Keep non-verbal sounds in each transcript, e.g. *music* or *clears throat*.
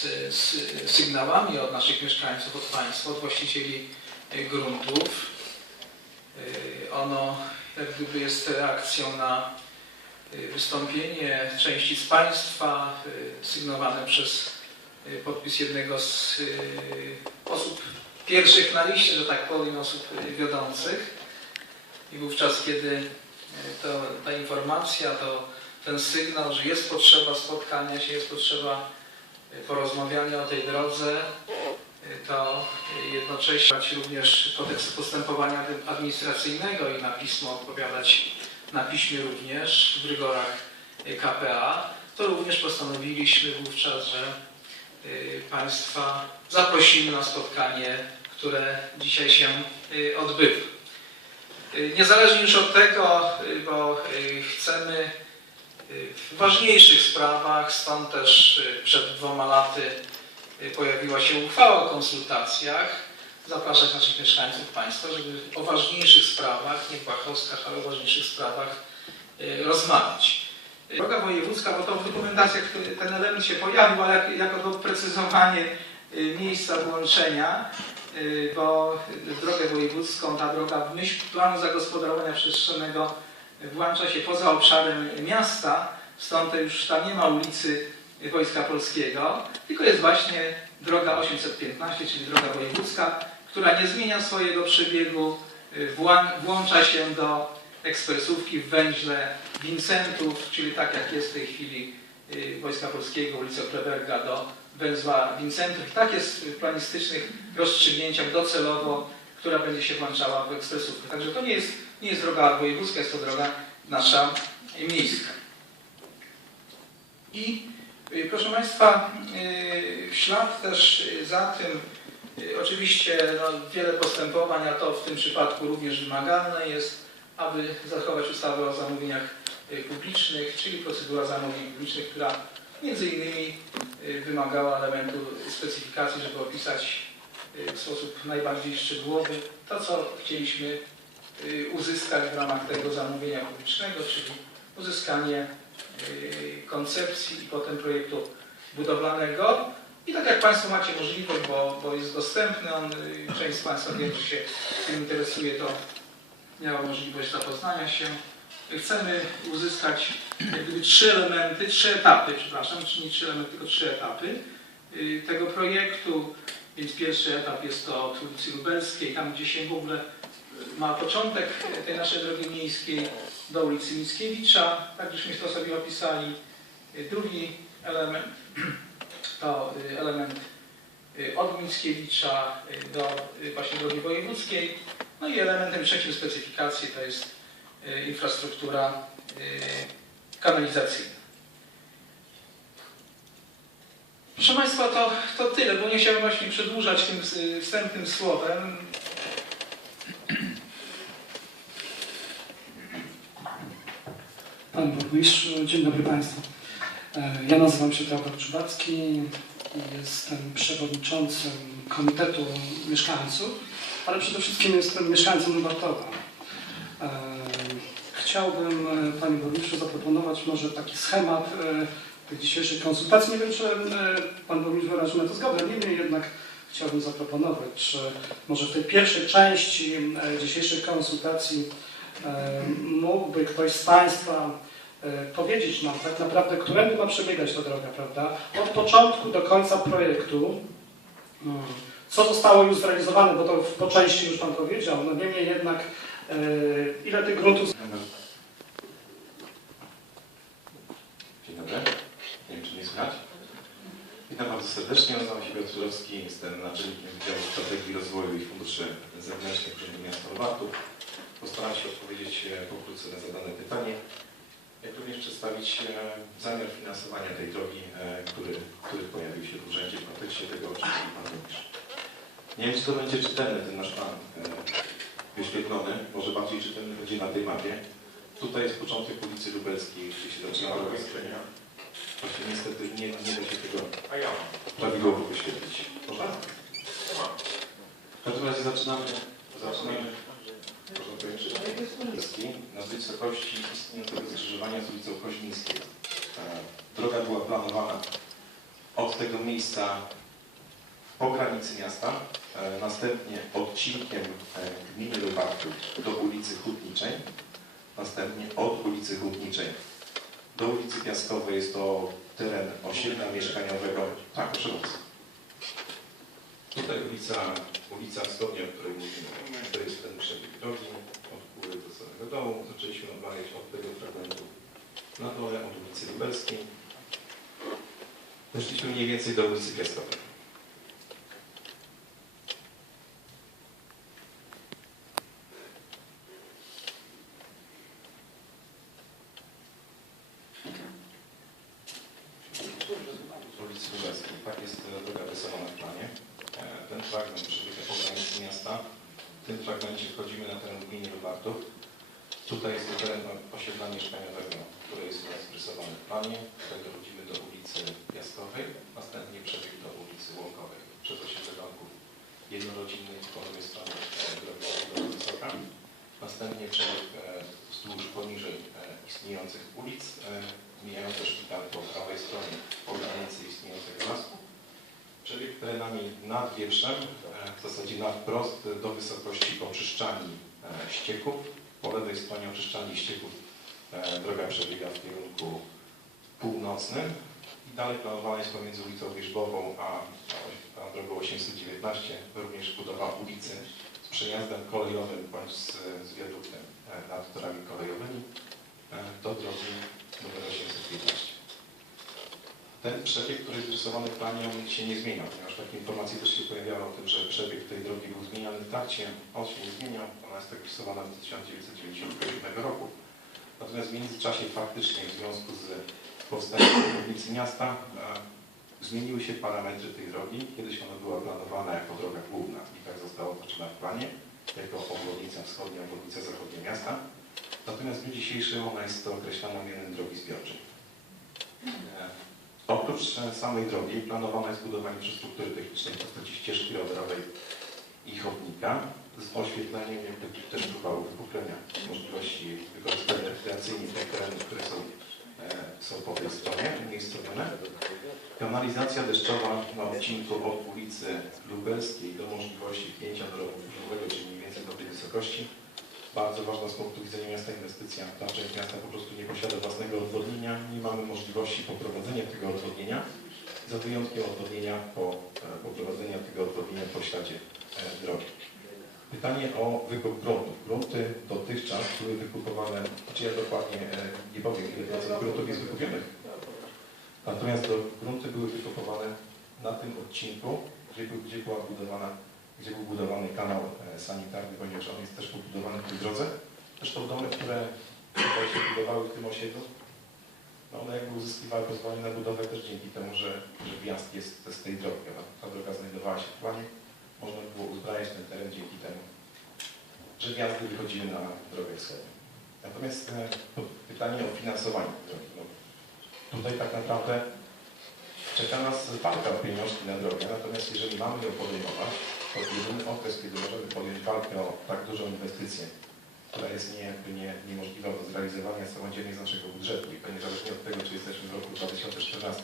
z, z sygnałami od naszych mieszkańców, od państwa, od właścicieli y, gruntów. Y, Ono jak gdyby jest reakcją na y, wystąpienie części z państwa sygnowane przez podpis jednego z osób pierwszych na liście, że tak powiem, osób wiodących. I wówczas, kiedy to, ta informacja, to ten sygnał, że jest potrzeba spotkania się, jest potrzeba porozmawiania o tej drodze, y, to jednocześnie również kodeks postępowania administracyjnego i na pismo odpowiadać na piśmie również w rygorach KPA, to również postanowiliśmy wówczas, że y, Państwa zaprosimy na spotkanie, które dzisiaj się y, odbywa. Niezależnie już od tego, bo w ważniejszych sprawach, stąd też y, przed dwoma laty y, pojawiła się uchwała o konsultacjach, zapraszać naszych mieszkańców Państwa, żeby o ważniejszych sprawach, nie błahostkach, ale o ważniejszych sprawach y, rozmawiać. Droga wojewódzka, bo to w dokumentacjach ten element się pojawił, ale jak, jako doprecyzowanie miejsca włączenia, bo drogę wojewódzką, ta droga w myśl planu zagospodarowania przestrzennego włącza się poza obszarem miasta, stąd to już tam nie ma ulicy Wojska Polskiego, tylko jest właśnie droga 815, czyli droga wojewódzka, która nie zmienia swojego przebiegu, y, włącza się do ekspresówki w węźle Wincentów, czyli tak jak jest w tej chwili y, Wojska Polskiego, ulica Kleberga do węzła Wincentów. Tak jest w planistycznych rozstrzygnięciach docelowo, która będzie się włączała w ekspresówkę. Także to nie jest, nie jest droga wojewódzka, jest to droga nasza miejska. I y, proszę Państwa, y, w ślad też y, za tym oczywiście no, wiele postępowań, a to w tym przypadku również wymagalne jest, aby zachować ustawę o zamówieniach publicznych, czyli procedura zamówień publicznych, która między innymi wymagała elementu specyfikacji, żeby opisać w sposób najbardziej szczegółowy to, co chcieliśmy uzyskać w ramach tego zamówienia publicznego, czyli uzyskanie koncepcji i potem projektu budowlanego. I tak jak Państwo macie możliwość, bo, bo jest dostępny on, y, część z Państwa wie, że się tym interesuje, to miała możliwość zapoznania się. Chcemy uzyskać jak gdyby trzy elementy, trzy etapy, przepraszam, czy nie trzy elementy, tylko trzy etapy y, tego projektu. Więc pierwszy etap jest to od ulicy Lubelskiej, tam gdzie się w ogóle ma początek tej naszej drogi miejskiej do ulicy Mickiewicza, tak żeśmy to sobie opisali. Y, Drugi element *clears throat* to y, element y, od Mickiewicza do właśnie drogi wojewódzkiej. No i elementem trzecim specyfikacji to jest infrastruktura kanalizacyjna. Proszę Państwa, to, to tyle, bo nie chciałem właśnie przedłużać tym wstępnym słowem. Panie Burmistrzu, dzień dobry Państwu. E, Ja nazywam się Teodor Czubacki i jestem przewodniczącym Komitetu Mieszkańców, ale przede wszystkim jestem mieszkańcem Lubartowa. E, Chciałbym e, Panie Burmistrzu zaproponować może taki schemat tych dzisiejszych konsultacji. Nie wiem, czy Pan Burmistrz wyraził na to zgodę, niemniej jednak chciałbym zaproponować, czy może w tej pierwszej części dzisiejszych konsultacji mógłby ktoś z Państwa powiedzieć nam tak naprawdę, którędy ma przebiegać ta droga, prawda? Od początku do końca projektu, mm, co zostało już zrealizowane, bo to po części już Pan powiedział, no niemniej jednak e, ile tych gruntów Dzień dobry. Nie wiem, czy mnie słychać. Witam bardzo serdecznie. Nazywam się Piotr Żurowski. Jestem naczelnikiem Wydziału Strategii Rozwoju i Funduszy Zewnętrznych Urzędu Miasta Lubartów. Postaram się odpowiedzieć e, pokrótce na zadane pytanie, jak również przedstawić e, zamiar finansowania tej drogi, e, który, który pojawił się w urzędzie w kontekście tego, o czym Pan Burmistrz. Nie wiem, czy to będzie czytelny ten nasz plan e, wyświetlony. Może bardziej czytelny będzie na tej mapie. Tutaj jest początek ulicy Lubelskiej, gdzie się zaczyna droga skrzynia. Właśnie niestety nie, nie da się tego prawidłowo wyświetlić. Można? W każdym razie zaczynamy, zaczynamy można powiedzieć, że Lubelskiej na wysokości istniejącego skrzyżowania z ulicą Koźmińskiej. Ta droga była planowana od tego miejsca po granicy miasta, e, następnie odcinkiem e, gminy Lubartów do ulicy Hutniczej, następnie od ulicy Hutniczej do ulicy Piaskowej jest to teren osiedla mieszkaniowego. Tak, proszę bardzo. Tutaj ulica, ulica Wschodnia, o której mówimy, to jest ten przebieg drogi od góry do samego dołu. Zaczęliśmy odmawiać od tego fragmentu na dole, od ulicy Lubelskiej. Weszliśmy mniej więcej do ulicy Piaskowej. ulicy Lubelskiej. Tak jest e, droga rysowana w planie. E, Ten fragment przebiega po granicy miasta. W tym fragmencie wchodzimy na Tutaj jest to teren osiedla mieszkaniowego, który jest u nas rysowany w planie. Dochodzimy do ulicy Piaskowej, następnie przebieg do ulicy Łąkowej. Przez osiedle domków jednorodzinnych po lewej stronie drogi wysoka. Następnie przebieg e, wzdłuż poniżej e, istniejących ulic, e, mijając też szpital po prawej stronie po granicy istniejącego lasku. Przebieg terenami nad wietrzem, e, w zasadzie na wprost do wysokości oczyszczalni e, ścieków. Po lewej stronie oczyszczalni ścieków e, droga przebiega w kierunku północnym i dalej planowana jest pomiędzy ulicą Wierzbową a, a drogą 819 również budowa ulicy z przejazdem kolejowym bądź z, z wiaduktem nad torami kolejowymi do drogi numer 815. Ten przebieg, który jest rysowany w planie, on się nie zmieniał, ponieważ takie informacje też się pojawiały o tym, że przebieg tej drogi był zmieniany w trakcie. On się nie zmieniał, ona jest tak rysowana od 1997 roku. Natomiast w międzyczasie faktycznie w związku z powstaniem obwodnicy miasta e, zmieniły się parametry tej drogi. Kiedyś ona była planowana jako droga główna i tak została otoczona w planie, jako obwodnica wschodnia, obwodnica zachodnia miasta. Natomiast w dniu dzisiejszym ona jest określana mianem drogi zbiorczej. Oprócz e, samej drogi planowane jest budowanie infrastruktury technicznej w postaci ścieżki rowerowej i chodnika z oświetleniem, jakby też próbowało wykupienia możliwości wykorzystania rekreacyjnych tych terenów, które są, e, są po tej stronie umiejscowione. Kanalizacja deszczowa na odcinku od ulicy Lubelskiej do możliwości wpięcia do rowu czyli mniej więcej do tej wysokości. Bardzo ważna z punktu widzenia miasta inwestycja. Ta część miasta po prostu nie posiada własnego odwodnienia. Nie mamy możliwości poprowadzenia za wyjątkiem odwodnienia po, e, poprowadzenia tego odwodnienia po śladzie e, drogi. Pytanie o wykup gruntów. Grunty dotychczas były wykupowane, czy ja dokładnie e, nie powiem, ile procent gruntów jest wykupionych. Natomiast grunty były wykupowane na tym odcinku, gdzie, był, gdzie była budowana gdzie był budowany kanał sanitarny, ponieważ on jest też pobudowany w tej drodze. Zresztą domy, które się budowały w tym osiedlu, one jakby uzyskiwały pozwolenie na budowę też dzięki temu, że, że wjazd jest z tej drogi. Ta droga znajdowała się w planie, można było uzbrajać ten teren dzięki temu, że wjazdy wychodziły na drogę wschodnią. Natomiast e, to pytanie o finansowanie drogi. No, tutaj tak naprawdę czeka nas walka o pieniążki na drogę, natomiast jeżeli mamy ją podejmować, to jedyny okres, kiedy możemy podjąć walkę o tak dużą inwestycję, która jest nie, jakby nie, niemożliwa do zrealizowania samodzielnie z naszego budżetu i to niezależnie od tego, czy jesteśmy w roku 2014,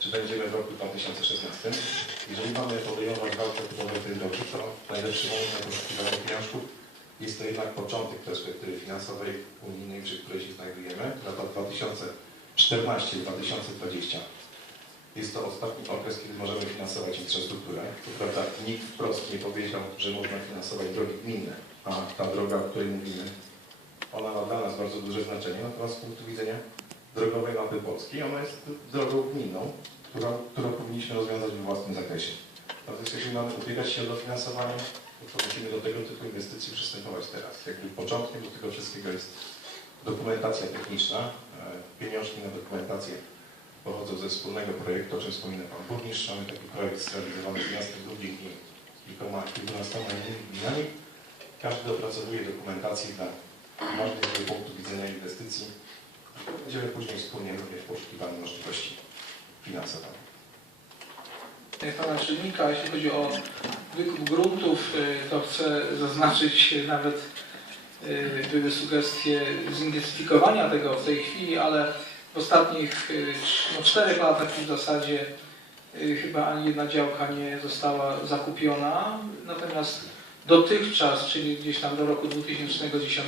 czy będziemy w roku 2016. Jeżeli mamy podejmować walkę budowę tej drogi, to najlepszy moment na poszukiwanie pieniążków jest to jednak początek perspektywy finansowej unijnej, przy której się znajdujemy, lata 2014-2020. Jest to ostatni okres, kiedy możemy finansować infrastrukturę. Co prawda nikt wprost nie powiedział, że można finansować drogi gminne, a ta droga, o której mówimy, ona ma dla nas bardzo duże znaczenie, natomiast z punktu widzenia drogowej mapy Polski, ona jest drogą gminną, którą, powinniśmy rozwiązać we własnym zakresie. Natomiast jeśli mamy ubiegać się o dofinansowanie, to musimy do tego typu inwestycji przystępować teraz. Jakby początkiem do tego wszystkiego jest dokumentacja techniczna, e, pieniążki na dokumentację pochodzą ze wspólnego projektu, o czym wspomina Pan Burmistrz. Mamy taki projekt zrealizowany z miastem Lublin i kilkoma, kilkunastoma innymi gminami. Każdy opracowuje dokumentację dla ważnych punktu widzenia inwestycji. Będziemy później wspólnie również poszukiwali możliwości finansowania. Pana Naczelnika, jeśli chodzi o wykup gruntów, y, to chcę zaznaczyć nawet y, były sugestie zintensyfikowania tego w tej chwili, ale w ostatnich y, no, czterech latach w zasadzie y, chyba ani jedna działka nie została zakupiona. Natomiast dotychczas, czyli gdzieś tam do roku 2010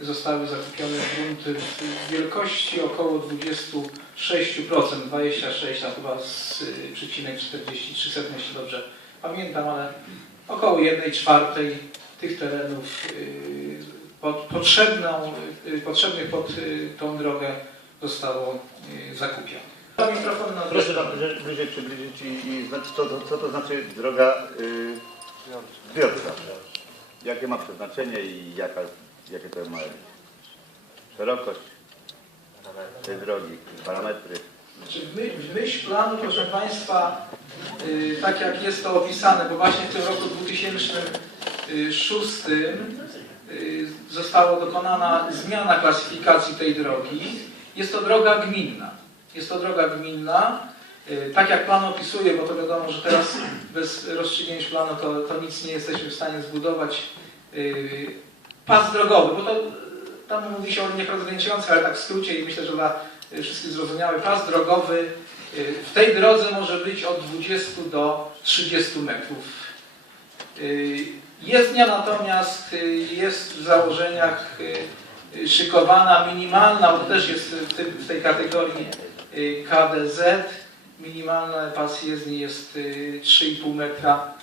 zostały zakupione grunty w wielkości około 26%, 26 tam chyba z y, przecinek 43 setne, jeśli dobrze pamiętam, ale około 1 czwartej tych terenów pod, potrzebną, potrzebnych pod tą drogę zostało y, zakupione. Mikrofon na Proszę nam bliżej- przybliżyć i, i znaczy, co, to, co to znaczy droga y, zbiorcza? Jakie ma przeznaczenie i jaka, jakie to ma szerokość tej drogi, parametry? Znaczy w, my, w myśl planu, proszę Państwa, y, tak jak jest to opisane, bo właśnie w tym roku 2006 y, została dokonana zmiana klasyfikacji tej drogi. Jest to droga gminna. Jest to droga gminna. Y, tak jak plan opisuje, bo to wiadomo, że teraz bez rozstrzygnięć planu to, to nic nie jesteśmy w stanie zbudować. Y, pas drogowy, bo to tam mówi się o liniach rozgraniczających, ale tak w skrócie i myślę, że dla y, wszystkich zrozumiały, pas drogowy w tej drodze może być od 20 do 30 metrów. Jezdnia natomiast jest w założeniach szykowana minimalna, bo też jest w, tym, w tej kategorii y, KDZ. Minimalny pas jezdni jest y, 3,5 metra,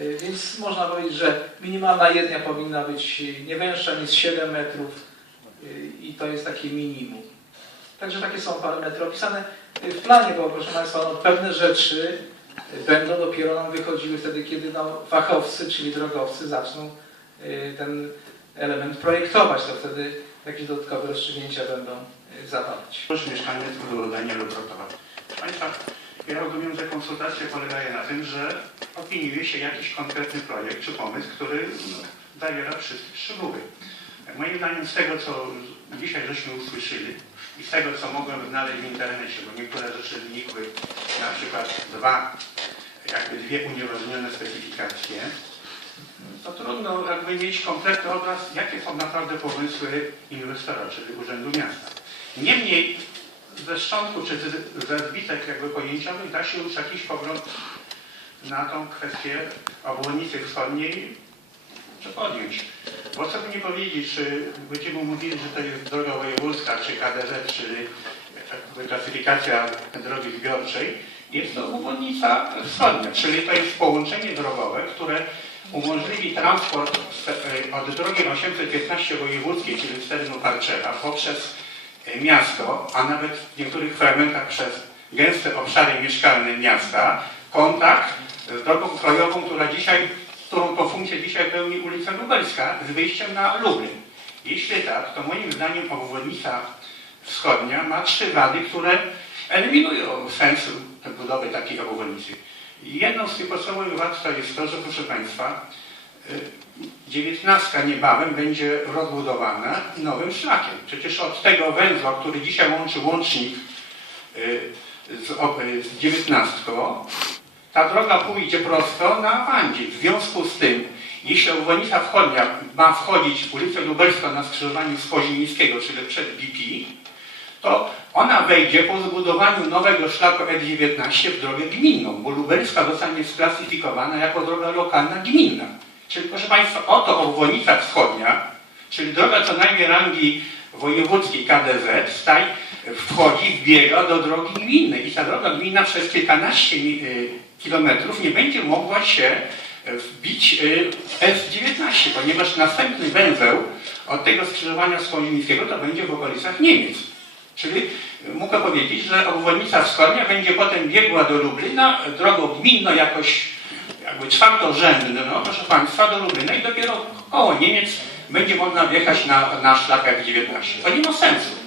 y, więc można powiedzieć, że minimalna jezdnia powinna być y, nie węższa niż 7 metrów y, i to jest takie minimum. Także takie są parametry opisane y, w planie, bo proszę Państwa, no, pewne rzeczy y, będą dopiero nam wychodziły wtedy, kiedy no, fachowcy, czyli drogowcy zaczną y, ten element projektować, to wtedy jakieś dodatkowe rozstrzygnięcia będą y, zadawać. Proszę mieszkaniec do oddania lub Państwa, ja rozumiem, że konsultacja polega na tym, że opiniuje się jakiś konkretny projekt czy pomysł, który zawiera wszystkie szczegóły. Moim zdaniem z tego, co dzisiaj żeśmy usłyszeli i z tego, co mogłem znaleźć w internecie, bo niektóre rzeczy znikły, na przykład dwa, jakby dwie unieważnione specyfikacje, to trudno jakby mieć konkretny obraz, jakie są naprawdę pomysły inwestora, czyli Urzędu Miasta. Niemniej ze szczątku czy ze- zbitek jakby pojęciowych da się już jakiś pogląd na tą kwestię obwodnicy wschodniej czy podjąć. Bo co by nie powiedzieć, czy będziemy mówili, że to jest droga wojewódzka, czy KDZ, jakby klasyfikacja drogi zbiorczej, jest to obwodnica wschodnia, czyli to jest połączenie drogowe, które umożliwi transport e, od drogi 815 wojewódzkiej, czyli z terenu poprzez e, miasto, a nawet w niektórych fragmentach przez gęste obszary mieszkalne miasta, kontakt z drogą krajową, która dzisiaj, którą to funkcję dzisiaj pełni ulica Lubelska z wyjściem na Lublin. Jeśli tak, to moim zdaniem obwodnica wschodnia ma trzy wady, które eliminują sens budowy takiej obwodnicy. Jedną z tych podstawowych wad jest to, że proszę Państwa, y, dziewiętnastka niebawem będzie rozbudowana nowym szlakiem. Przecież od tego węzła, który dzisiaj łączy łącznik y, z, z dziewiętnastką, ta droga pójdzie prosto na Wandzie. W związku z tym, jeśli obwodnica wschodnia ma wchodzić ulicę Lubelską na skrzyżowaniu z Kozimińskiego, czyli przed BP, to ona wejdzie po zbudowaniu nowego szlaku E19 w drogę gminną, bo Lubelska zostanie sklasyfikowana jako droga lokalna gminna. Czyli proszę Państwa, oto obwodnica wschodnia, czyli droga co najmniej rangi wojewódzkiej KDZ, staj, wchodzi, wbiega do drogi gminnej i ta droga gminna przez kilkanaście y, kilometrów nie będzie mogła się y, wbić y, w S19, ponieważ następny węzeł od tego skrzyżowania z Koźmińskiego to będzie w okolicach Niemiec. Czyli mogę powiedzieć, że obwodnica wschodnia będzie potem biegła do Lublina drogą gminną jakoś jakby czwartorzędną, no, proszę Państwa, do Lublina i dopiero koło Niemiec będzie można wjechać na, na szlak F19. To nie ma sensu.